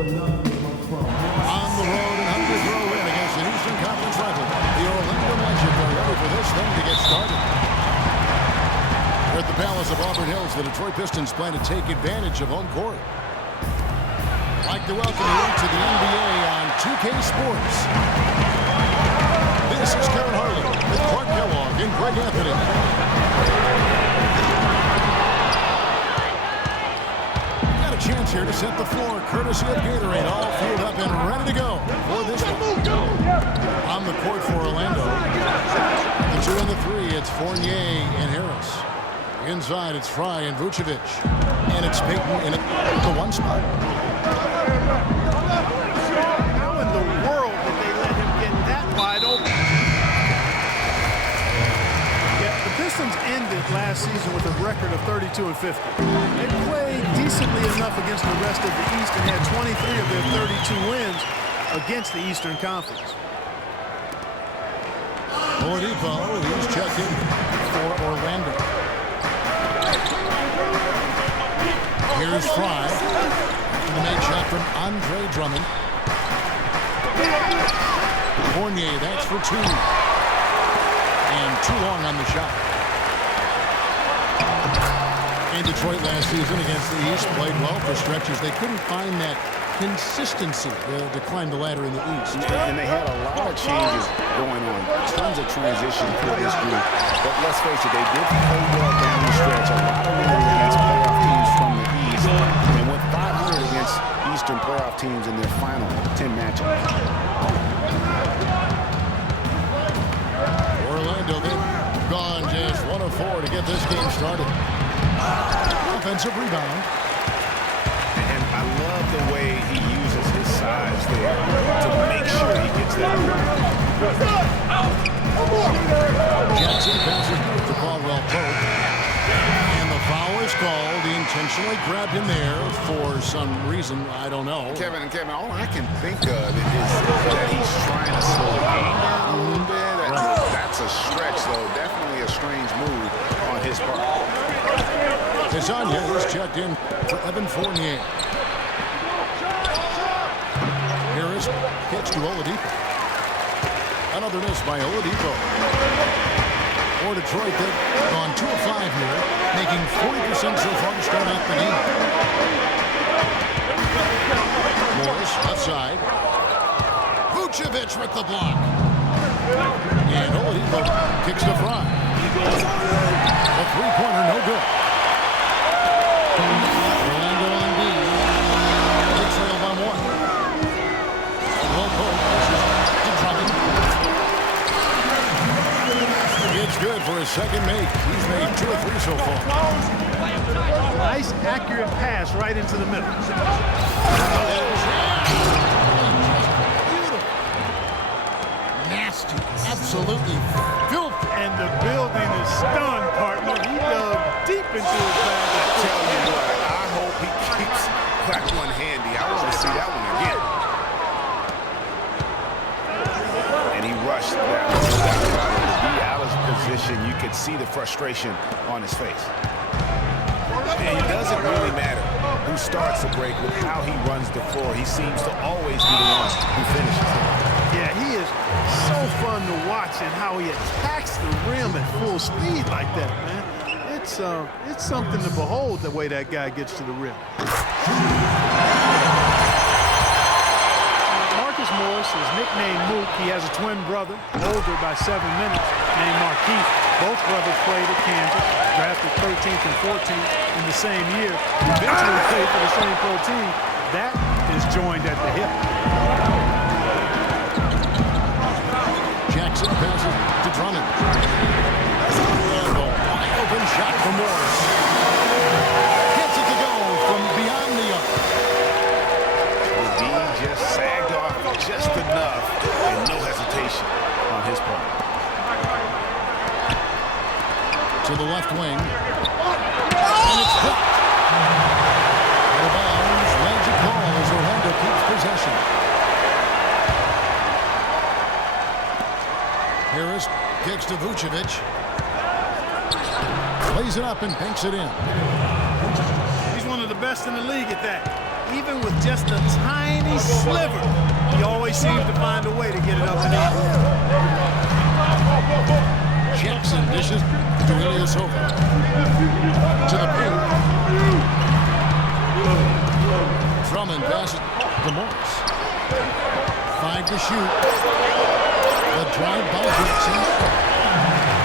On the road, an underthrow win against an Eastern Conference rival. The Orlando Magic are ready for this thing to get started. We're at the Palace of Auburn Hills. The Detroit Pistons plan to take advantage of home court. I'd like to welcome you to the NBA on 2K Sports. This is Kevin Harlan with Clark Kellogg and Greg Anthony. Got a chance here to set the floor, courtesy of Gatorade. All fueled up and ready to go for this one. On the court for Orlando. The 2 and the 3, it's Fournier and Harris. Inside, it's Fry and Vucevic. And it's Payton in the 1 spot. How in the world did they let him get that wide open? Yeah, the Pistons ended last season with a record of 32-50. They played decently enough against the rest of the East and had 23 of their 32 wins against the Eastern Conference. Oladipo, he's checked in for Orlando. Here's Fry. After the made shot from Andre Drummond. Fournier, that's for 2. And too long on the shot. And Detroit last season against the East played well for stretches. They couldn't find that consistency to climb the ladder in the East. And they had a lot of changes going on. Tons of transition for this group. But let's face it, they did play well down the stretch. A lot of wins against playoff teams from the East. And went 500 against Eastern playoff teams in their final 10 matchups. Orlando, they've gone just 1 of 4 to get this game started. Offensive rebound. And I love the way he uses his size there to make sure he gets that. Jackson passes to Caldwell Pope. And the foul is called. He intentionally grabbed him there for some reason. I don't know. Kevin, all I can think of is that he's trying to slow the game down a little bit. That's a stretch, though. Definitely a strange move on his part. Desanya is checked in for Evan Fournier. Harris gets to Oladipo. Another miss by Oladipo. For Detroit, they've gone 2 of 5 here, making 40% so far to start out the game. Morris left side. Vucevic with the block. And Oladipo kicks to Fry. A 3-pointer, no good. Orlando on B. They trail by 1. Low post. It's good for his second make. He's made 2 of 3 so far. Nice, accurate pass right into the middle. Beautiful. Nasty. Absolutely filthy. And the building is stunned, partner. He dug deep into his bag. Tell you what, I hope he keeps that one handy. I want to see that one again. And he rushed that one. To be out of position, you could see the frustration on his face. And it doesn't really matter who starts the break with how he runs the floor. He seems to always be the one who finishes it. Yeah, he is so fun to watch and how he attacks the rim at full speed like that, man. It's something to behold the way that guy gets to the rim. Marcus Morris is nicknamed Mook. He has a twin brother, older by 7 minutes, named Markeith. Both brothers played at Kansas, drafted 13th and 14th in the same year. Eventually played for the same pro team. That is joined at the hip. Jackson passes to Drummond. Open shot for Morris. Gets it to go from beyond the arc. Dean just sagged off just enough and no hesitation on his part. To the left wing. And it's blocked. Out of bounds. Magic ball as Orlando keeps possession. Harris kicks to Vucevic. Lays it up and banks it in. He's one of the best in the league at that. even with just a tiny sliver, he always seems to find a way to get it up and in. Checks and dishes to Ilyasova. To the paint. Drummond passes to Morris. 5 to shoot. The drive by Jackson.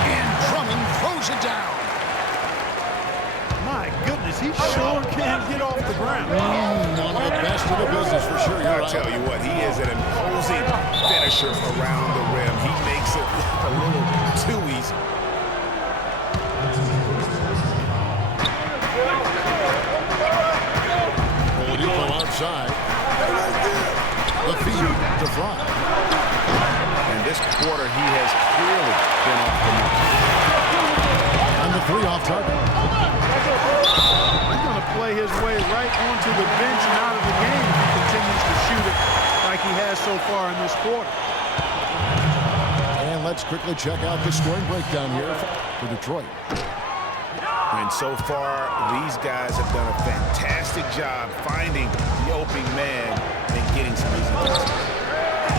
And Drummond throws it down. My goodness, he sure can get off the ground. One of the best in the business for sure. I'll tell you what, he is an imposing finisher around the rim. He makes it a little too easy. Oladipo outside. The feed to Fry. And this quarter, he has clearly been off the mark. And the 3 off target. He's going to play his way right onto the bench and out of the game if he continues to shoot it like he has so far in this quarter. And let's quickly check out the scoring breakdown here for Detroit. And so far, these guys have done a fantastic job finding the opening man and getting some easy passes.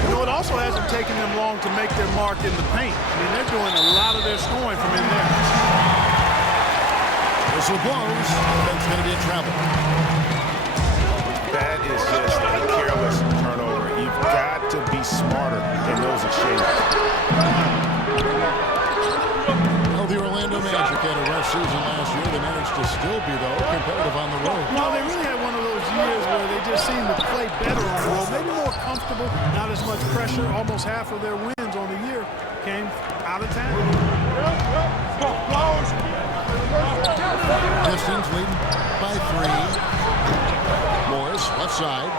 You know, it also hasn't taken them long to make their mark in the paint. I mean, they're doing a lot of their scoring from in there. Whistle blows. That's going to be a travel. That is just a careless turnover. You've got to be smarter in those exchanges. Well, the Orlando Magic had a rough season last year. They managed to still be, though, competitive on the road. No, they really had one of those years where they just seemed to play better on the road. Maybe more comfortable, not as much pressure. Almost half of their wins on the year came out of town. Pistons leading by 3. Morris, left side.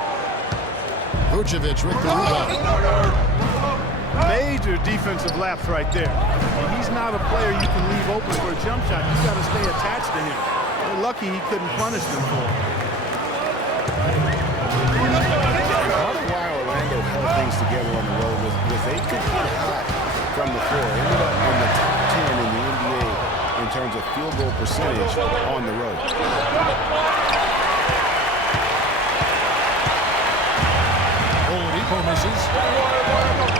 Vucevic with the rebound. Major defensive lapse right there. And he's not a player you can leave open for a jump shot. You've got to stay attached to him. They're lucky he couldn't punish them for it. Part of why Orlando held things together on the road was they could get hot from the floor. Ended up in the top 10 in the NBA in terms of field goal percentage on the road. Oladipo misses.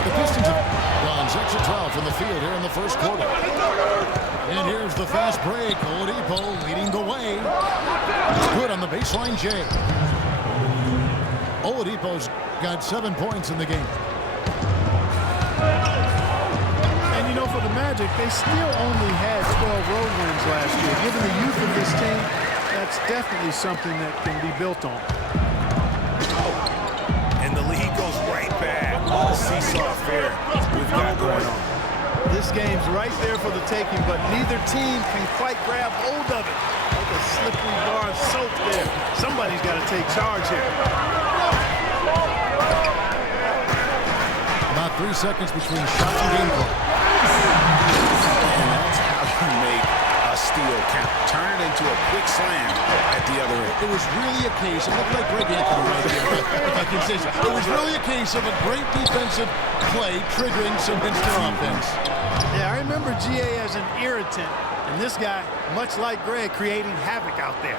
The Pistons have gone 6 of 12 from the field here in the first quarter. And here's the fast break. Oladipo leading the way. It's good on the baseline, Jay. Oladipo's got 7 points in the game. And you know, for the Magic, they still only had 12 road wins last year. Given the youth of this team, that's definitely something that can be built on. And the lead goes right back. What a seesaw affair we've got going on. This game's right there for the taking, but neither team can quite grab hold of it. Like a slippery bar of soap there. Somebody's got to take charge here. About 3 seconds between shot and game clock. And that's how you make a steal count. Turn it into a quick slam at the other end. It was really a case, and look like Greg Anthony right there, if I can say so. It was really a case of a great defensive play triggering some instant offense. Yeah, I remember GA as an irritant, and this guy, much like Greg, creating havoc out there.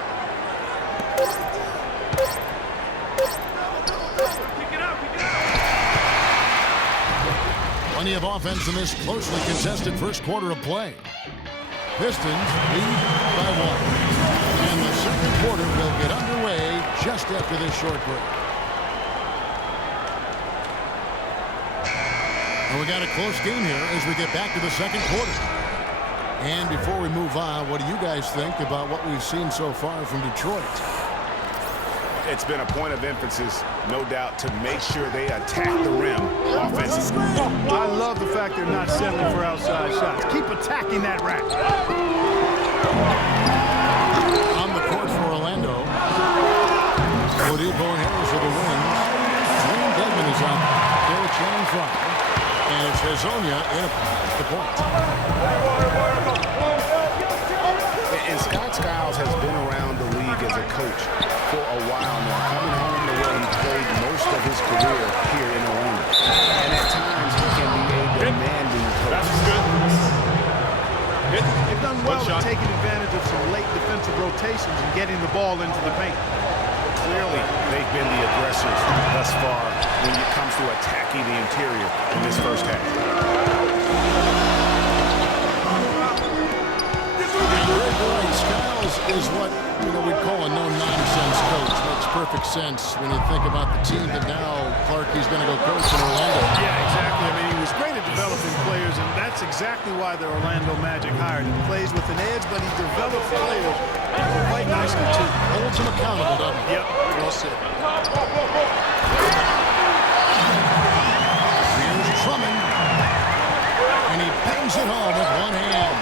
Plenty of offense in this closely contested first quarter of play. Pistons lead by 1. And the second quarter will get underway just after this short break. And we got a close game here as we get back to the second quarter. And before we move on, what do you guys think about what we've seen so far from Detroit? It's been a point of emphasis, no doubt, to make sure they attack the rim offensively. I love the fact they're not settling for outside shots. Keep attacking that rack. On the court for Orlando. Oladipo and Harris for the wings. Dwayne Dedmon is on Derek Channing front. And it's Hazonia in the point. And Scott Skiles has been around the league as a coach for a while now, coming home the way he played most of his career here in Orlando. And at times, he can be a demanding coach. That's good. They've done well in taking advantage of some late defensive rotations and getting the ball into the paint. clearly they've been the aggressors thus far when it comes to attacking the interior in this first half. Skiles is what we'd call a no-nonsense coach. Makes perfect sense when you think about the team that now Clark, he's going to go coach in Orlando. Yeah, exactly. I mean, he was great at developing players, and that's exactly why the Orlando Magic hired him. Plays with an edge, but he develops players quite nicely, too. Holds him accountable, doesn't he? Yep, well said. Here's Drummond, and he bangs it home with one hand.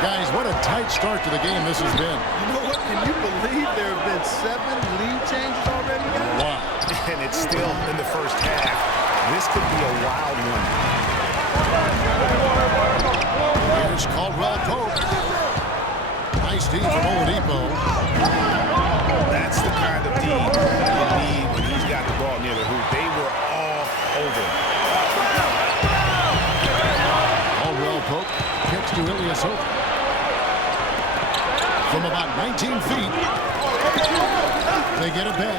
Guys, what a tight start to the game this has been. You know what? Can you believe there have been 7 lead changes already, guys? Wow. And it's still in the first half. This could be a wild one. Here's Caldwell Pope. Nice D from Oladipo. That's the kind of D you need when he's got the ball near the hoop. They were all over. Caldwell Pope kicks to Ilyasova. From about 19 feet, they get it back.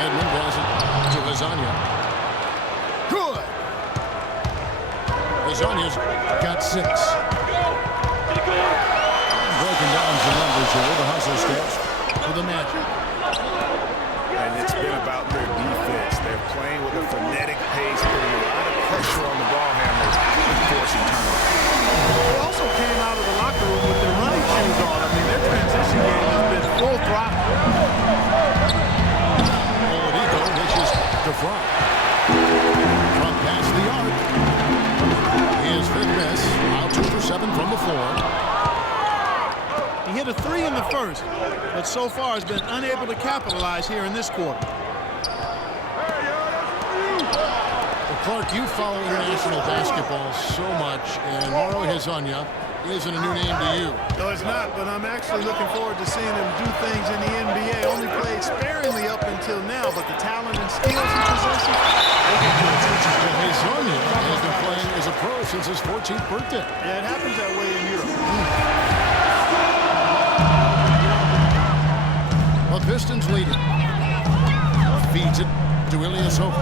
Edmond does it to Lasagna. Good. Lasagna's got 6. Broken down some numbers here. The hustle steps for the Magic. And it's been about their defense. They're playing with a frenetic pace, putting a lot of pressure on the ball handlers and forcing turnovers. They also came out of the locker room with their running shoes on. I mean, their transition game has been full throttle. Oladipo dishes to Front. Front past the arc. His fifth miss. Out 2 for 7 from the floor. He hit a 3 in the first, but so far has been unable to capitalize here in this quarter. Clark, you follow international basketball so much, and Mauro Hezonja isn't a new name to you. No, it's not, but I'm actually looking forward to seeing him do things in the NBA. Only played sparingly up until now, but the talent and skills he possesses, they get to attention. Well, Hezonja has been playing as a pro since his 14th birthday. Yeah, it happens that way in Europe. The Pistons lead it. Feeds it to Ilyasova.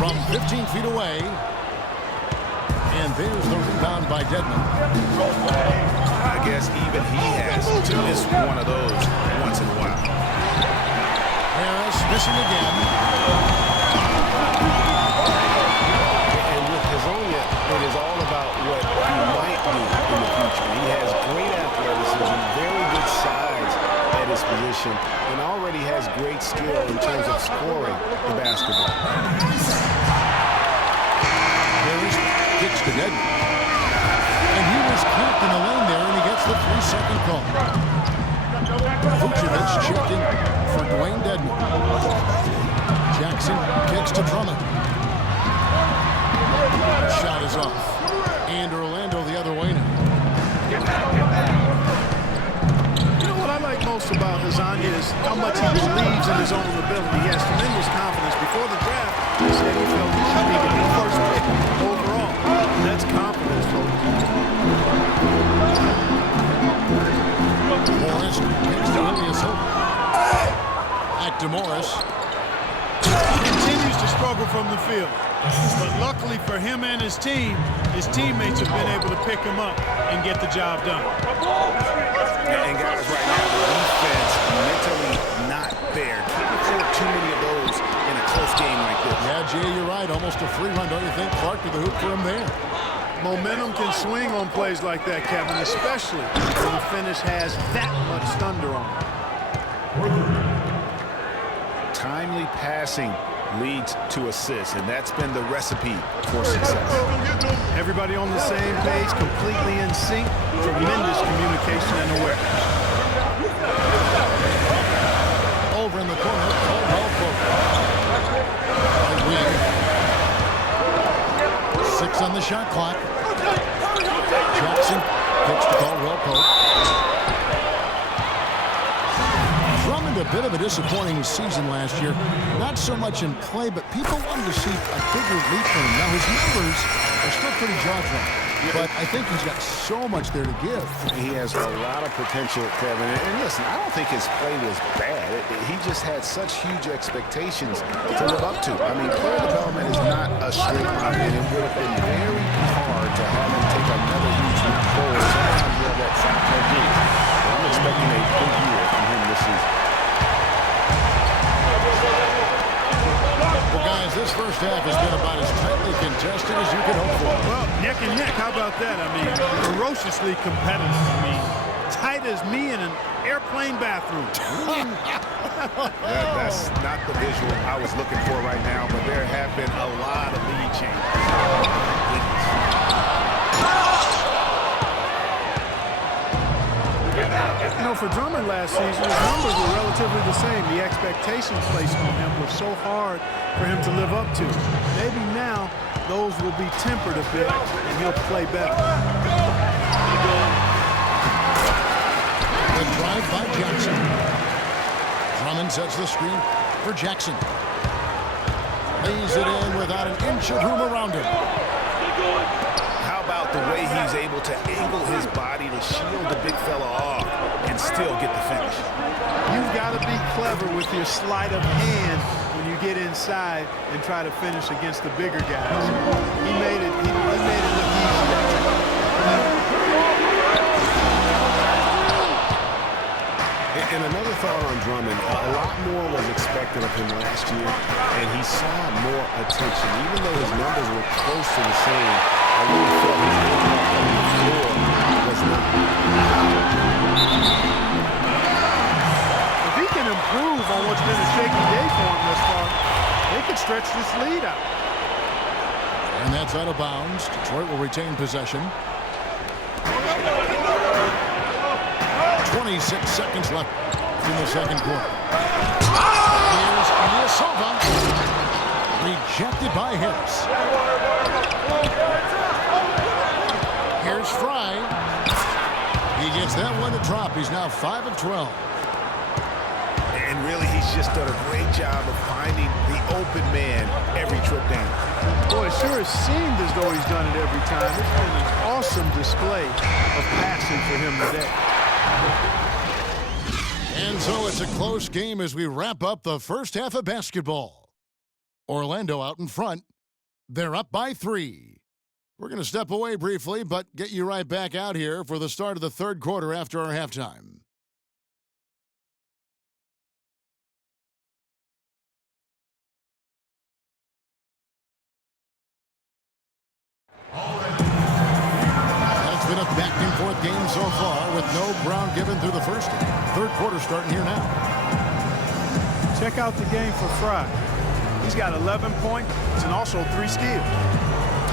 From 15 feet away. And there's the rebound by Dedmon. I guess even he has to miss one of those once in a while. Harris missing again. And with Hezonja, it is all about what he might do in the future. He has great athleticism, very good size at his position, and already has great skill in terms of scoring the basketball. Harris kicks to Dedmon. And he was capped in the lane there, and he gets the 3-second call. Vucevic shifting for Dwayne Dedmon. Jackson kicks to Drummond. Shot is off. And Orlando the other way now. You know what I like most about Hezonja is how much he believes in his own ability. He has tremendous confidence. Before the draft, he said he felt he should be the first pick overall. That's confidence, folks. Morris kicks to Ilyasova. Back to Morris. He continues to struggle from the field. But luckily for him and his team, his teammates have been able to pick him up and get the job done. And guys, right now, the defense mentally not there. Can't afford too many of those in a close game like this. Yeah, Jay, you're right. Almost a free run, don't you think? Clark to the hoop for him there. Momentum can swing on plays like that, Kevin, especially when the finish has that much thunder on it. Timely passing leads to assists, and that's been the recipe for success. Everybody on the same page, completely in sync, tremendous communication and awareness. Over in the corner, Caldwell Pope. Right wing. 6 on the shot clock. Jackson kicks to Caldwell Pope. Drummond, a bit of a disappointing season last year. Not so much in play, but people wanted to see a bigger leap from him. Now his numbers are still pretty jaw-dropping. but I think he's got so much there to give. He has a lot of potential, Kevin. And listen, I don't think his play was bad. He just had such huge expectations to live up to. I mean, player development is not a straight line, and it would have been very hard to have him take another huge leap forward. Sometimes you have that sophomore gate. I'm expecting a big year from him this season. Well, guys, this first half has been about as tightly contested as you could hope for. Well, neck and neck, how about that? I mean, ferociously competitive. I mean, tight as me in an airplane bathroom. That's not the visual I was looking for right now, but there have been a lot of lead changes. You know, for Drummond last season, his numbers were relatively the same. The expectations placed on him were so hard for him to live up to. Maybe now those will be tempered a bit, and he'll play better. The drive by Jackson. Drummond sets the screen for Jackson. Lays it in without an inch of room around him. How about the way he's able to angle his body to shield the big fella off and still get the finish? You've got to be clever with your sleight of hand when you get inside and try to finish against the bigger guys. He made it look easy. And another thought on Drummond, a lot more was expected of him last year, and he saw more attention. Even though his numbers were close to the same, I really felt his impact on the floor was not. If he can improve on what's been a shaky day for him thus far, they could stretch this lead out. And that's out of bounds. Detroit will retain possession. 26 seconds left in the second quarter. Here's Ilyasova. Rejected by Harris. Here's Fry. He gets that one to drop. He's now 5 of 12. And really, he's just done a great job of finding the open man every trip down. Boy, it sure has seemed as though he's done it every time. It's been an awesome display of passing for him today. And so it's a close game as we wrap up the first half of basketball. Orlando out in front. They're up by 3. We're going to step away briefly, but get you right back out here for the start of the third quarter after our halftime. It's been a back-and-forth game so far with no ground given through the first half. Third quarter starting here now. Check out the game for Fry. He's got 11 points and also 3 steals.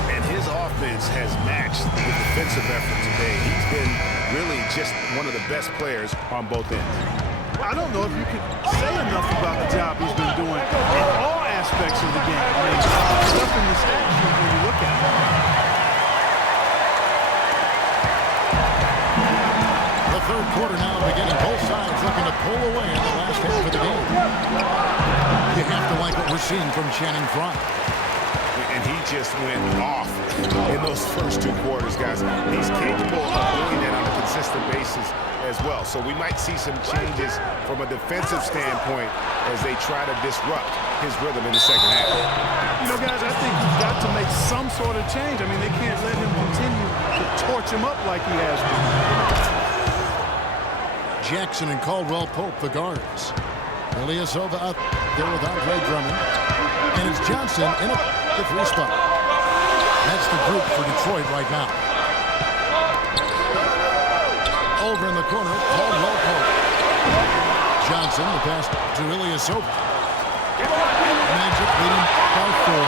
And his offense has matched the defensive effort today. He's been really just one of the best players on both ends. I don't know if you can say enough about the job he's been doing in all aspects of the game. I mean, stuff in the stats when you look at it. The third quarter now beginning. Both sides looking to pull away in the last half of the game. You have to like what we're seeing from Channing Frye. And he just went off in those first 2 quarters, guys. He's capable of doing that on a consistent basis as well. So we might see some changes from a defensive standpoint as they try to disrupt his rhythm in the second half. You know, guys, I think he's got to make some sort of change. I mean, they can't let him continue to torch him up like he has been. Jackson and Caldwell Pope, the guards. Ilyasova out there with Andre Drummond. And it's Johnson in the 3 spot. That's the group for Detroit right now. Over in the corner, Caldwell Pope. Johnson, the pass to Ilyasova. Magic leading by 4.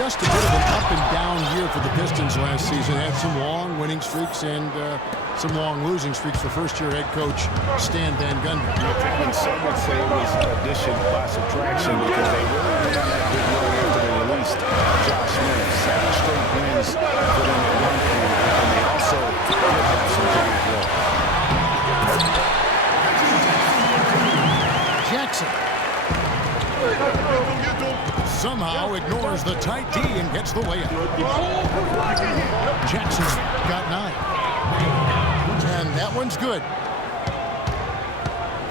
Just a bit of an up and down year for the Pistons last season. Had some long winning streaks and some long losing streaks for first-year head coach Stan Van Gundy. And some would say it was addition by subtraction because they really did not have good run after they released Josh Smith. 7 straight wins for them at one point, and they also did have some giant growth. Jackson somehow ignores the tight D and hits the layup. Jackson's got 9. And that one's good.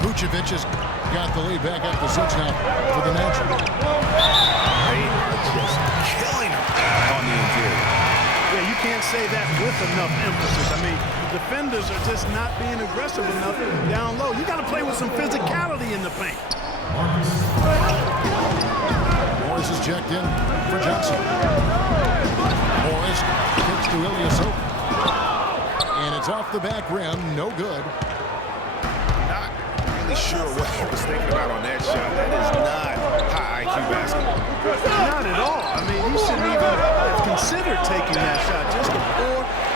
Vucevic has got the lead back up to 6 now for the Magic. They are just killing him on the interior. Yeah, you can't say that with enough emphasis. I mean, the defenders are just not being aggressive enough down low. You got to play with some physicality in the paint. Morris is checked in for Johnson. Morris kicks to Ilyasova. And it's off the back rim. No good. Not really sure what he was thinking about on that shot. That is not high IQ basketball. Not at all. I mean, he shouldn't even have considered taking that shot. Just a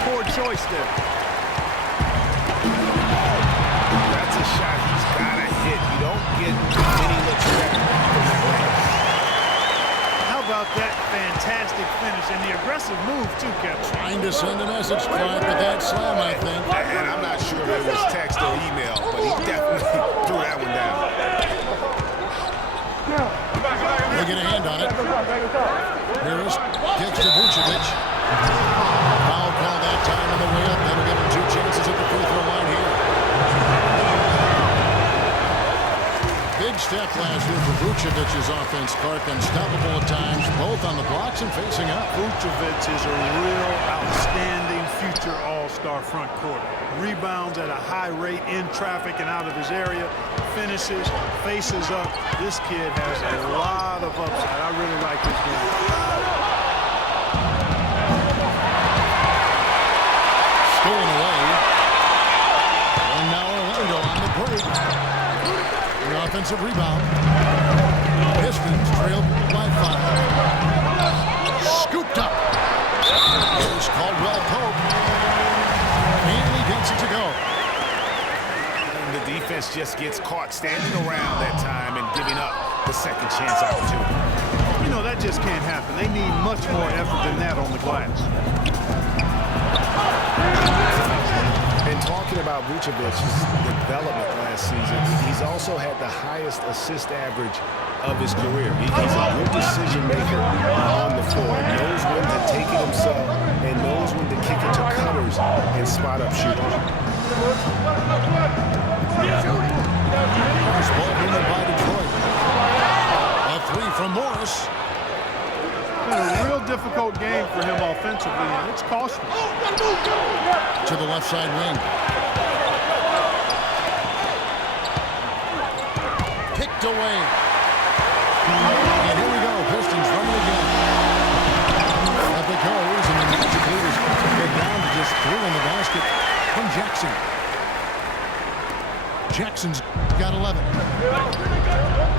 poor choice there. That's a shot he's got to hit. You don't get many looks back from that range. How about that fantastic finish and the aggressive move, too, Kevin? Trying to send a message, Clyde, with that slam, I think. And I'm not sure if it was text or email, but he definitely threw that one down. They get a hand on it. Harris kicks to Vucevic. Foul call that time on the way up. That'll give him 2 chances at the free throw line here. Big step last year for Vucevic's offense, Clark. Unstoppable at times, both on the blocks and facing up. Vucevic is a real outstanding future all-star front court. Rebounds at a high rate in traffic and out of his area. Finishes, faces up. This kid has a lot of upside. I really like this game. Stolen away. And now Orlando on the break. The offensive rebound. Pistons trail by 5. Scooped up. Here's Caldwell Pope. And he gets it to go. And the defense just gets caught standing around that time and giving up the second chance opportunity. You know, that just can't happen. They need much more effort than that on the glass. And talking about Vucevic's development last season, he's also had the highest assist average of his career. He's a good decision maker on the floor, knows when to take it himself, and knows when to kick it to cutters and spot up shooters. Morris ball winner by Detroit. A 3 from Morris. Been a real difficult game for him offensively, and it's costly. To the left side wing. Picked away. And here we go. Pistons running again. Up it goes, and the Magic leaders get down to just 3 in the basket from Jackson. Jackson's got 11.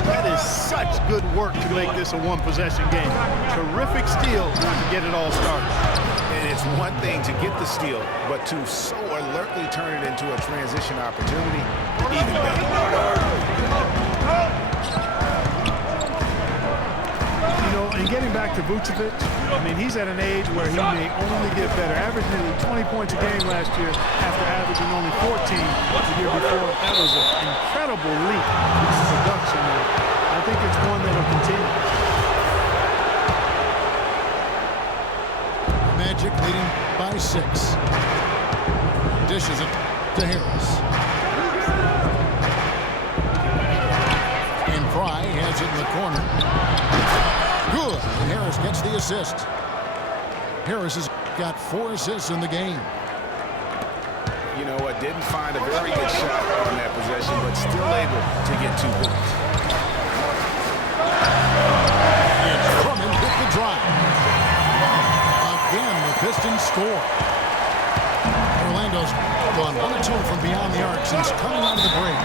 That is such good work to make this a one-possession game. Terrific steal to get it all started. And it's one thing to get the steal, but to so alertly turn it into a transition opportunity, even better. You know, and getting back to Vucevic, I mean, he's at an age where he may only get better. Averaged nearly 20 points a game last year after averaging only 14 the year before. That was an incredible leap in production. I think it's one that will continue. Magic leading by 6. Dishes it to Harris. And Fry has it in the corner. Good. And Harris gets the assist. Harris has got 4 assists in the game. You know what? Didn't find a very good shot on that possession, but still able to get 2 points. And Drummond with the drive. Again, the Pistons score. Orlando's gone 1 or 2 from beyond the arc since coming out of the break.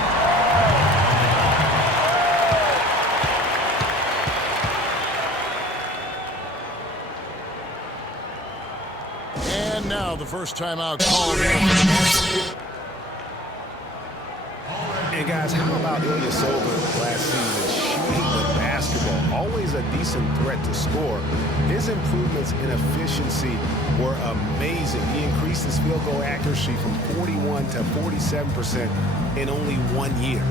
And now the first timeout called. And guys, how about Ilyasova last season shooting the basketball? Always a decent threat to score. His improvements in efficiency were amazing. He increased his field goal accuracy from 41 to 47% in only 1 year.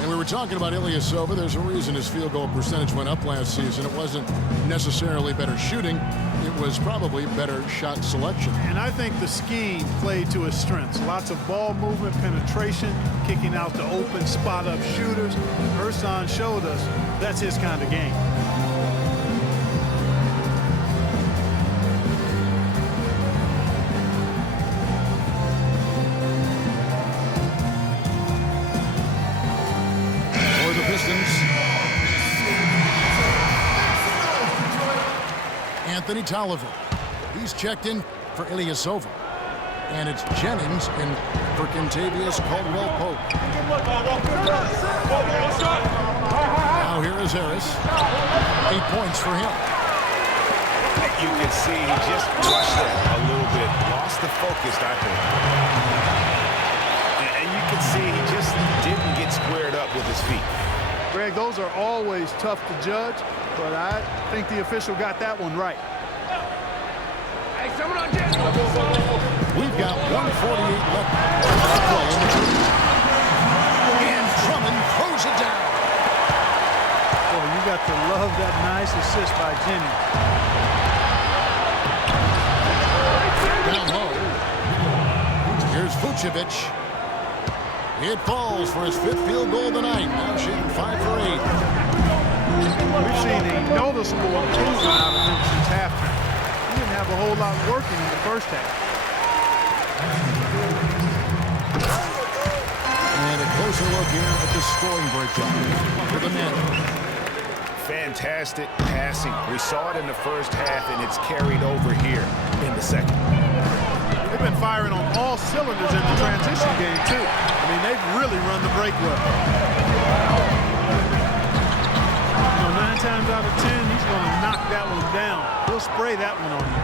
And we were talking about Ilyasova, there's a reason his field goal percentage went up last season. It wasn't necessarily better shooting. It was probably better shot selection. And I think the scheme played to his strengths. Lots of ball movement, penetration, kicking out to open spot-up shooters. Ersan showed us that's his kind of game. Anthony Tolliver. He's checked in for Ilyasova. And it's Jennings in for Kentavious Caldwell-Pope. Now here is Harris. 8 points for him. You can see he just rushed it a little bit. Lost the focus, I think. And you can see he just didn't get squared up with his feet. Greg, those are always tough to judge, but I think the official got that one right. We've got 1:48 left to play in the game. And Drummond throws it down. Boy, you got to love that nice assist by Jennings. Down low. Here's Vucevic. It falls for his 5th field goal of the night. Now shooting 5 for 8. We've seen a noticeable improvement out of him since halftime. He didn't have a whole lot working in the first half. And a closer look here at the scoring breakdown for the men. Fantastic passing. We saw it in the first half, and it's carried over here in the second. They've been firing on all cylinders in the transition game, too. I mean, they've really run the break well. 9 times out of 10, he's going to knock that one down. He'll spray that one on you.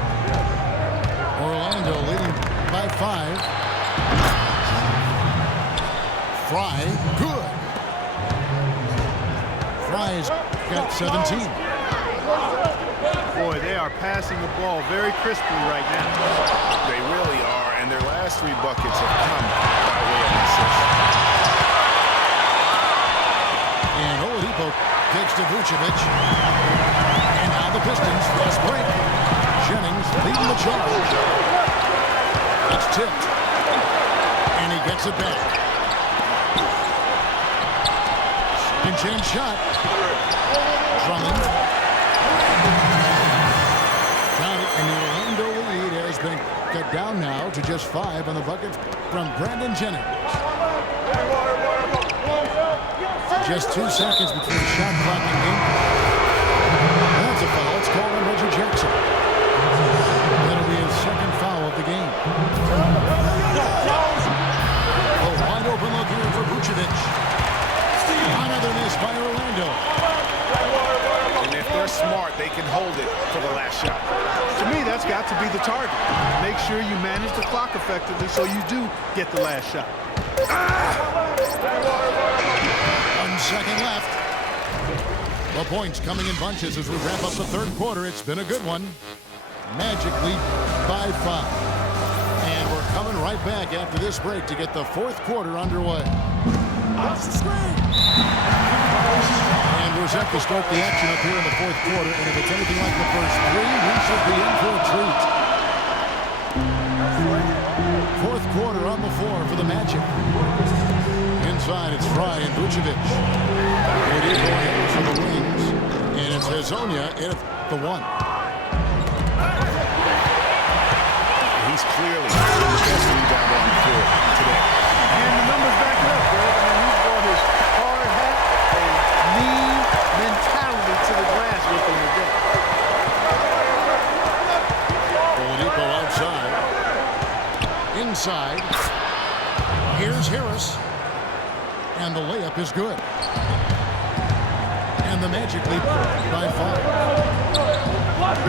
Orlando leading by 5. Fry, good. Fry's got 17. Boy, they are passing the ball very crisply right now. They really are, and their last 3 buckets have come by way of assist. And Oladipo takes to Vucevic. And now the Pistons fast break. Jennings leading the charge. It's tipped. And he gets it back. Second chance shot. Drummond. Got it, and the Orlando lead has been cut down now to just 5 on the bucket from Brandon Jennings. Just 2 seconds between shot clock and game. That's a foul. It's called on Reggie Jackson. That'll be his 2nd foul of the game. A wide open look here for Vucevic. Another miss by Orlando. And if they're smart, they can hold it for the last shot. To me, that's got to be the target. Make sure you manage the clock effectively so you do get the last shot. 1 second left. The points coming in bunches as we wrap up the 3rd quarter. It's been a good one. Magic lead by 5. And we're coming right back after this break to get the 4th quarter underway. Off the screen. And we're set to start the action up here in the 4th quarter. And if it's anything like the first 3, we should be in for a treat. 4th quarter on the floor for the Magic. Inside, it's Fry and Vucevic. Oladipo in for the Wings. And it's Hezonja in at the 1. He's clearly the best rebounder on the floor today. And the numbers back it up, Greg. I mean, he's brought his hard hat and mean mentality to the glass with him today. Oladipo outside. Inside. Here's Harris. And the layup is good. And the Magic lead by 5.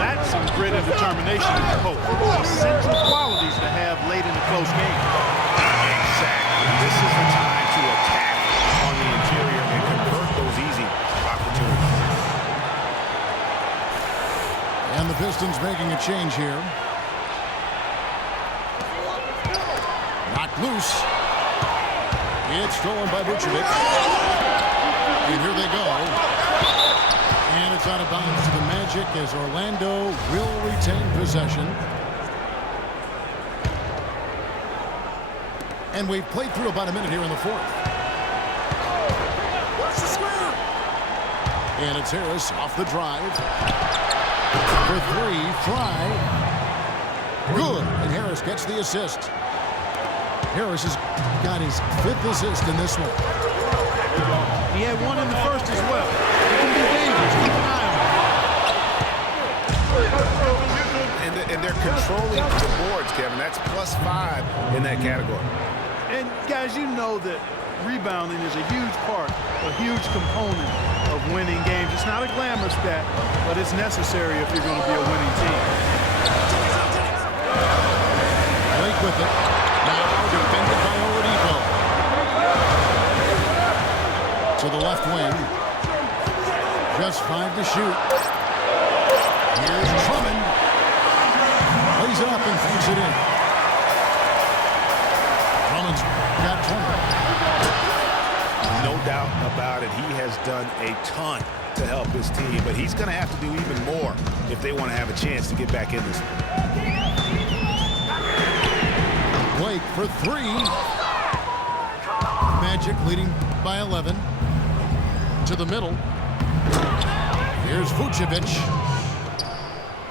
That's some grit and determination in the post. Essential qualities to have late in a close game. Exactly. This is the time to attack on the interior and convert those easy opportunities. And the Pistons making a change here. Knocked loose. It's stolen by Vucevic. And here they go. And it's out of bounds to the Magic as Orlando will retain possession. And we've played through about a minute here in the fourth. What's the square? And it's Harris off the drive. For three, Fry. Good. And Harris gets the assist. Harris has got his 5th assist in this one. He had one in the first as well. It can be dangerous. Keep an eye on him. And they're controlling the boards, Kevin. That's +5 in that category. And guys, you know that rebounding is a huge part, a huge component of winning games. It's not a glamour stat, but it's necessary if you're going to be a winning team. Blake with it. Now defended by Oladipo. To the left wing. Just 5 to shoot. Here's Drummond. Lays it up and throws it in. Drummond's got 20. No doubt about it. He has done a ton to help his team, but he's going to have to do even more if they want to have a chance to get back in this one. Blake for 3. Magic leading by 11. To the middle. Here's Vucevic.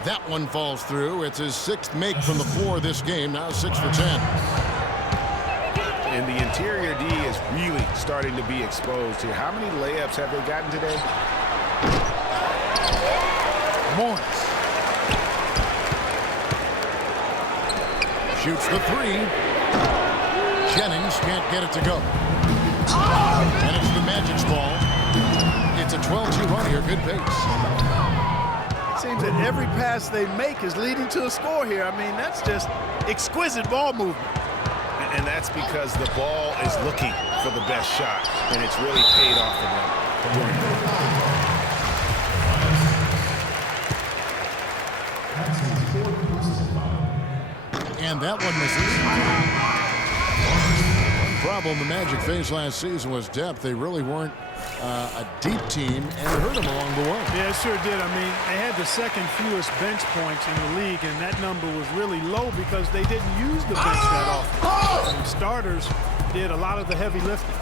That one falls through. It's his 6th make from the floor this game. Now 6 for 10. And the interior D is really starting to be exposed here. How many layups have they gotten today? Morris. Shoots the 3. Jennings can't get it to go. And it's the Magic's ball. It's a 12-2 run here. Good pace. It seems that every pass they make is leading to a score here. I mean, that's just exquisite ball movement. And that's because the ball is looking for the best shot, and it's really paid off for them. And that one misses. One problem the Magic faced last season was depth. They really weren't a deep team, and it hurt them along the way. Yeah, it sure did. I mean, they had the 2nd fewest bench points in the league, and that number was really low because they didn't use the bench that often. And starters did a lot of the heavy lifting.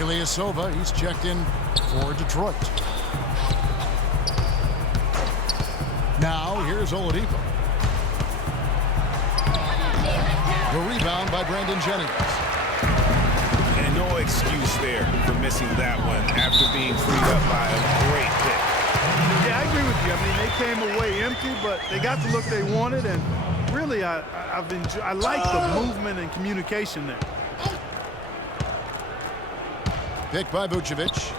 Ilyasova, he's checked in for Detroit. Now, here's Oladipo. The rebound by Brandon Jennings. And no excuse there for missing that one after being freed up by a great pick. Yeah, I agree with you. I mean, they came away empty, but they got the look they wanted, and really, I like the movement and communication there. Picked by Vucevic.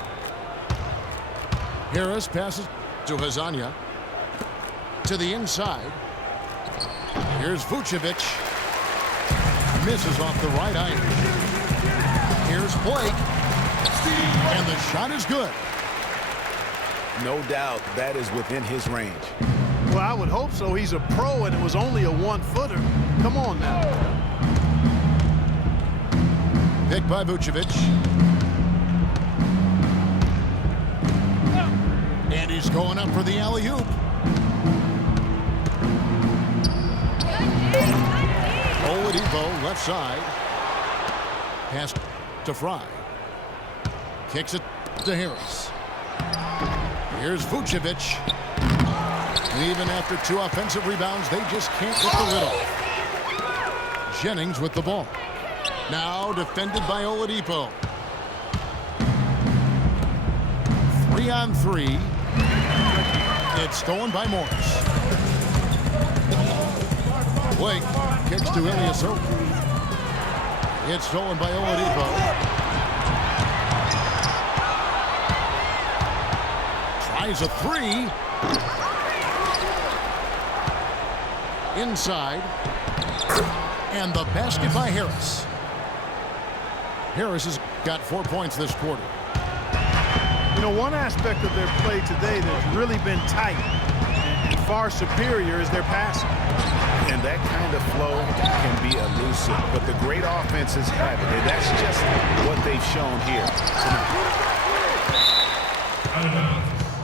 Harris passes to Hazanya. To the inside. Here's Vucevic. Misses off the right iron. Here's Blake. And the shot is good. No doubt that is within his range. Well, I would hope so. He's a pro, and it was only a 1-footer. Come on now. Picked by Vucevic. And he's going up for the alley-oop. Oladipo, left side. Pass to Fry. Kicks it to Harris. Here's Vucevic. And even after 2 offensive rebounds, they just can't get the lid off. Jennings with the ball. Now defended by Oladipo. 3-on-3. It's stolen by Morris. Blake kicks to Ilyasova. It's stolen by Oladipo. Tries a 3. Inside. And the basket by Harris. Harris has got 4 points this quarter. You know, one aspect of their play today that's really been tight and far superior is their passing. And that kind of flow can be elusive, but the great offenses have it, and that's just what they've shown here tonight.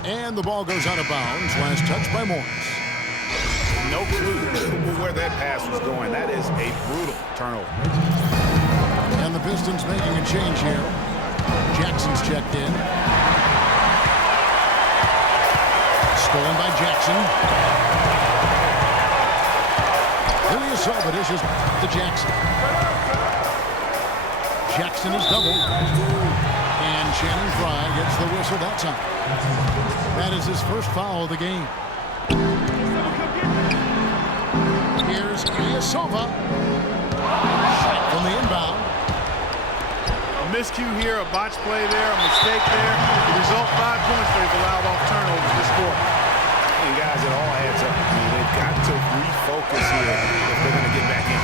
And the ball goes out of bounds. Last touch by Morris. No clue where that pass was going. That is a brutal turnover. And the Pistons making a change here. Jackson's checked in. Stolen by Jackson. Ilyasova dishes to Jackson. Jackson is doubled. And Shannon Fry gets the whistle that time. That is his first foul of the game. Here's Ilyasova. Shot from the inbound. A miscue here, a botch play there, a mistake there. The result, 5 points they've allowed off turnovers this quarter. And guys, it all adds up. I mean, they've got to refocus here if they're going to get back in.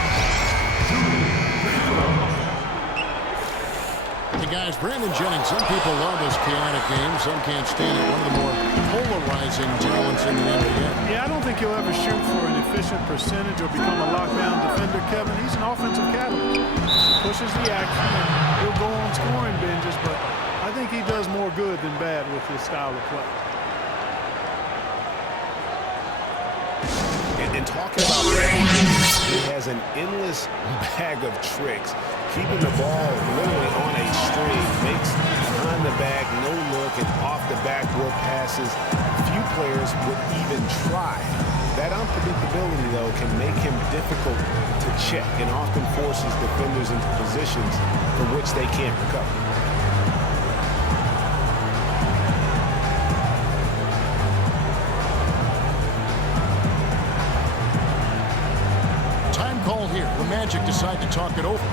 Hey guys, Brandon Jennings, some people love his chaotic game, some can't stand it. One of the more polarizing talents in the NBA. Yeah, I don't think he'll ever shoot for an efficient percentage or become a lockdown defender, Kevin. He's an offensive catalyst. He pushes the action and he'll go on scoring binges, but I think he does more good than bad with his style of play. And talking about Brandon Jennings, he has an endless bag of tricks. Keeping the ball literally on a string, makes behind the back, no look, and off the backboard passes. Few players would even try. That unpredictability, though, can make him difficult to check and often forces defenders into positions from which they can't recover. Time call here. The Magic decide to talk it over.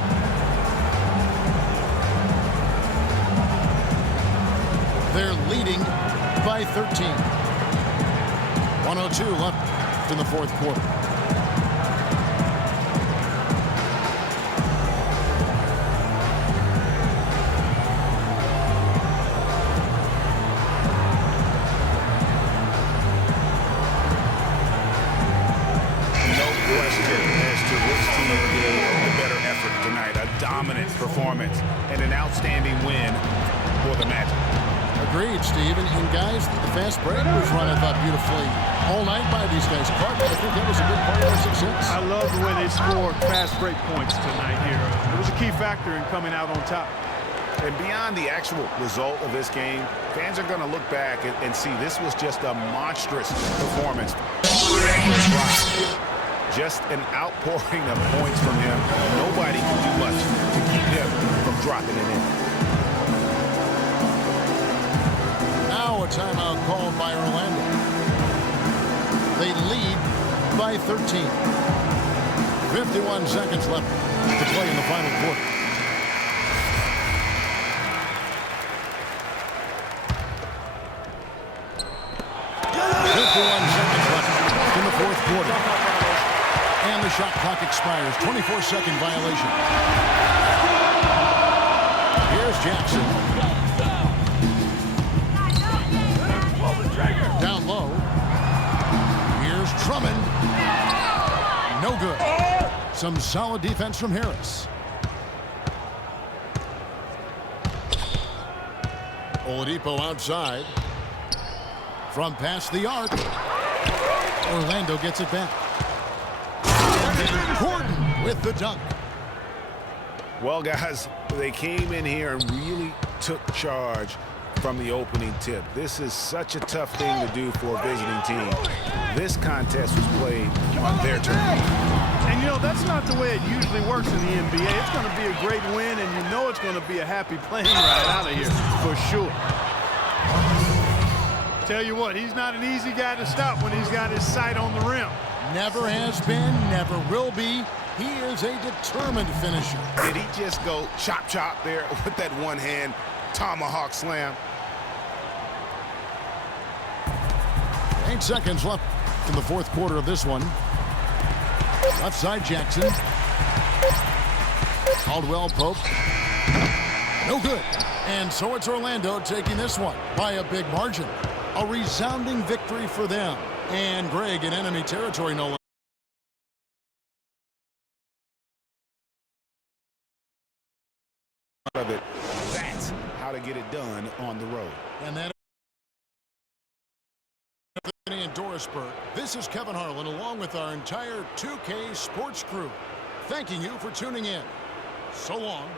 They're leading by 13. 1:02 left in the fourth quarter. No question as to which team gave the better effort tonight. A dominant performance and an outstanding win for the Magic. Agreed, Steve. And guys, the fast break was run, I thought, beautifully all night by these guys. Clark, I think that was a big part of their success. I love the way they scored fast break points tonight here. It was a key factor in coming out on top. And beyond the actual result of this game, fans are going to look back and see this was just a monstrous performance. Just an outpouring of points from him. Nobody can do much to keep him from dropping it in. Now a timeout called by Orlando. They lead by 13. 51 seconds left to play in the final quarter. In the fourth quarter. And the shot clock expires. 24-second violation. Here's Jackson. Down low. Here's Drummond. No good. Some solid defense from Harris. Oladipo outside. From past the arc. Orlando gets it back. Gordon with the dunk. Well, guys, they came in here and really took charge from the opening tip. This is such a tough thing to do for a visiting team. This contest was played on their turn. And, you know, that's not the way it usually works in the NBA. It's going to be a great win, and you know it's going to be a happy plane ride out of here for sure. Tell you what, he's not an easy guy to stop when he's got his sight on the rim. Never has been, never will be. He is a determined finisher. Did he just go chop chop there with that one hand tomahawk slam? 8 seconds left in the fourth quarter of this one. Left side Jackson. Caldwell Pope. No good. And so it's Orlando taking this one by a big margin. A resounding victory for them. And Greg in enemy territory, no less. Of it. That's how to get it done on the road. And that in Dorisburg. This is Kevin Harlan along with our entire 2K sports crew, thanking you for tuning in. So long.